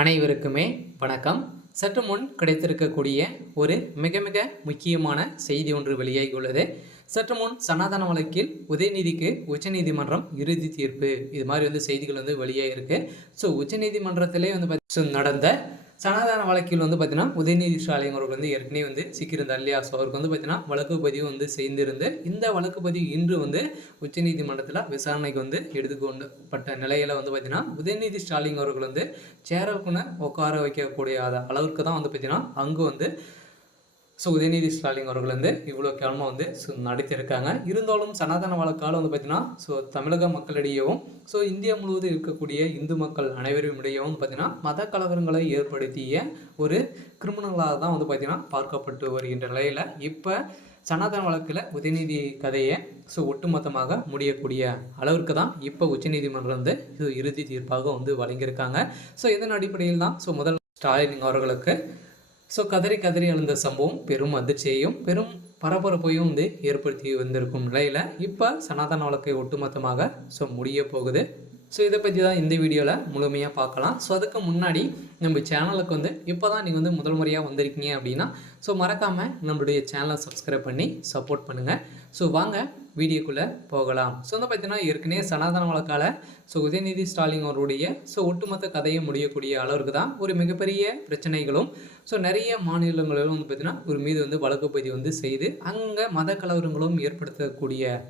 அனைவருக்குமே வணக்கம். சற்று முன் கிடைத்திருக்கக்கூடிய ஒரு மிக மிக முக்கியமான செய்தி ஒன்று வெளியாகியுள்ளது. சற்று முன் சனாதன வழக்கில் உதயநிதிக்கு உச்சநீதிமன்றம் இறுதி தீர்ப்பு, இது மாதிரி செய்திகள் வெளியாகிருக்கு. ஸோ உச்சநீதிமன்றத்திலே நடந்த சனாதன வழக்கில் பார்த்தீங்கன்னா உதயநிதி ஸ்டாலின் அவர்கள் ஏற்கனவே சிக்கியிருந்தார் இல்லையா? ஸோ அவருக்கு பார்த்தீங்கன்னா வழக்கு பதிவு செய்திருந்து இந்த வழக்கு பதிவு இன்று உச்சநீதிமன்றத்தில் விசாரணைக்கு எடுத்துக்கொண்டப்பட்ட நிலையில் பார்த்தீங்கன்னா உதயநிதி ஸ்டாலின் அவர்கள் சேரக்குன்னு உட்கார வைக்கக்கூடிய அளவுக்கு தான் பார்த்தீங்கன்னா அங்கு உதயநிதி ஸ்டாலின் அவர்கள் இவ்வளோ காலமாக நடத்தியிருக்காங்க. இருந்தாலும் சனாதன வழக்கால் பார்த்தீங்கன்னா தமிழக மக்களிடையவும் இந்தியா முழுவதும் இருக்கக்கூடிய இந்து மக்கள் அனைவரும் இடையவும் பார்த்தீங்கன்னா மத கலவரங்களை ஏற்படுத்திய ஒரு கிரிமினலாக தான் பார்த்தீங்கன்னா பார்க்கப்பட்டு வருகின்ற நிலையில் இப்போ சனாதன வழக்கில் உதயநிதி கதையை ஒட்டுமொத்தமாக முடியக்கூடிய அளவிற்கு தான் இப்போ உச்சநீதிமன்றம் இறுதி தீர்ப்பாக வழங்கியிருக்காங்க. இதன் அடிப்படையில் தான் முதல் ஸ்டாலின் அவர்களுக்கு கதறி கதறி எழுந்த சம்பவம் பெரும் அதிர்ச்சியையும் பெரும் பரபரப்பையும் ஏற்படுத்தி வந்திருக்கும் நிலையில் இப்போ சனாதன வழக்கை ஒட்டுமொத்தமாக முடிய போகுது. இதை பற்றி தான் இந்த வீடியோவில் முழுமையாக பார்க்கலாம். அதுக்கு முன்னாடி நம்ம சேனலுக்கு இப்போ தான் நீங்கள் முதல் முறையாக வந்திருக்கீங்க அப்படின்னா மறக்காமல் நம்மளுடைய சேனலை சப்ஸ்கிரைப் பண்ணி சப்போர்ட் பண்ணுங்கள். வாங்க வீடியோக்குள்ளே போகலாம். பார்த்தீங்கன்னா ஏற்கனவே சனாதன வழக்கால் உதயநிதி ஸ்டாலின் அவருடைய ஒட்டுமொத்த கதையை முடியக்கூடிய அளவுக்கு தான் ஒரு மிகப்பெரிய பிரச்சனைகளும் நிறைய மாநிலங்களிலும் பார்த்தீங்கன்னா ஒரு மீது வழக்கு பதிவு செய்து அங்கே மத கலவரங்களும் ஏற்படுத்தக்கூடிய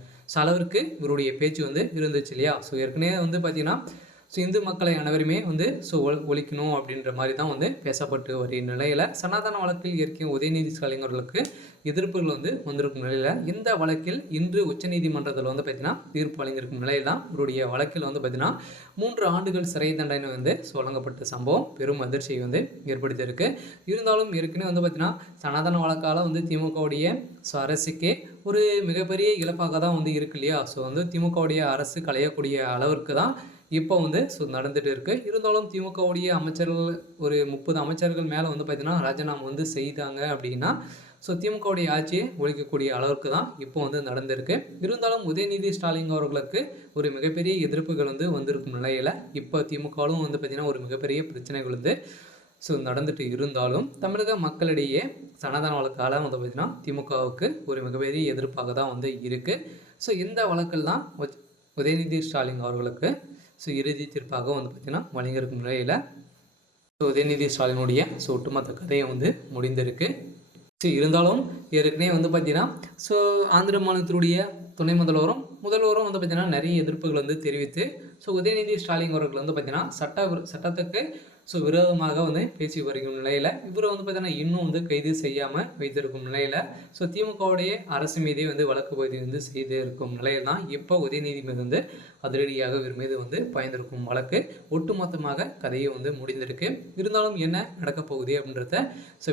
அளவிற்கு இவருடைய பேச்சு இருந்துச்சு இல்லையா? ஏற்கனவே பார்த்தீங்கன்னா இந்து மக்களை அனைவருமே ஒழிக்கணும் அப்படின்ற மாதிரி தான் பேசப்பட்டு வருகிற நிலையில் சனாதன வழக்கில் ஏற்கனவே உதயநிதி ஸ்டாலின் அவர்களுக்கு எதிர்ப்புகள் வந்திருக்கும் நிலையில் இந்த வழக்கில் இன்று உச்சநீதிமன்றத்தில் பார்த்தீங்கன்னா தீர்ப்பு வழங்கியிருக்கும் நிலையில் தான் இவருடைய வழக்கில் பார்த்தீங்கன்னா 3 ஆண்டுகள் சிறை தண்டனை வழங்கப்பட்ட சம்பவம் பெரும் அதிர்ச்சியை ஏற்படுத்தியிருக்கு. இருந்தாலும் ஏற்கனவே பார்த்தீங்கன்னா சனாதன வழக்கால் திமுகவுடைய அரசுக்கே ஒரு மிகப்பெரிய இழப்பாக தான் இருக்கு இல்லையா? திமுகவுடைய அரசு களையக்கூடிய அளவிற்கு தான் இப்போ நடந்துட்டு இருக்குது. இருந்தாலும் திமுகவுடைய அமைச்சர்கள் ஒரு 30 அமைச்சர்கள் மேலே பார்த்தீங்கன்னா ராஜினாமா செய்தாங்க அப்படின்னா திமுகவுடைய ஆட்சியை ஒழிக்கக்கூடிய அளவுக்கு தான் இப்போ நடந்திருக்கு. இருந்தாலும் உதயநிதி ஸ்டாலின் அவர்களுக்கு ஒரு மிகப்பெரிய எதிர்ப்புகள் வந்திருக்கும் நிலையில் இப்போ திமுகவும் பார்த்தீங்கன்னா ஒரு மிகப்பெரிய பிரச்சனைகள் நடந்துட்டு இருந்தாலும் தமிழக மக்களிடையே சனாதன வழக்கால் பார்த்தீங்கன்னா திமுகவுக்கு ஒரு மிகப்பெரிய எதிர்ப்பாக தான் இருக்குது. இந்த வழக்கில் தான் உதயநிதி ஸ்டாலின் அவர்களுக்கு இறுதி தீர்ப்பாக பார்த்தீங்கன்னா வழங்கியிருக்கும் நிலையில் உதயநிதி ஸ்டாலினுடைய ஒட்டுமொத்த கதையை முடிந்திருக்கு. இருந்தாலும் ஏற்கனவே பார்த்தீங்கன்னா ஆந்திர மாநிலத்தினுடைய துணை முதல்வரும் பார்த்தீங்கன்னா நிறைய எதிர்ப்புகள் தெரிவித்து உதயநிதி ஸ்டாலின் அவர்கள் பார்த்தீங்கன்னா சட்டத்துக்கு விரோதமாக பேசி வருகிற நிலையில் இவர் பார்த்தீங்கன்னா இன்னும் கைது செய்யாமல் வைத்திருக்கும் நிலையில் திமுகவுடைய அரசு மீதே வழக்கு பதிவு செய்து இருக்கும் நிலையில் தான் இப்போ உதயநிதி மீது அதிரடியாக இவர் மீது பயந்திருக்கும் வழக்கு ஒட்டுமொத்தமாக கதையை முடிந்திருக்கு. இருந்தாலும் என்ன நடக்க போகுது அப்படின்றத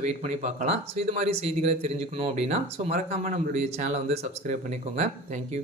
வெயிட் பண்ணி பார்க்கலாம். இது மாதிரி செய்திகளை தெரிஞ்சுக்கணும் அப்படின்னா மறக்காமல் நம்மளுடைய சேனலை சப்ஸ்கிரைப் பண்ணிக்கோங்க. தேங்க்யூ.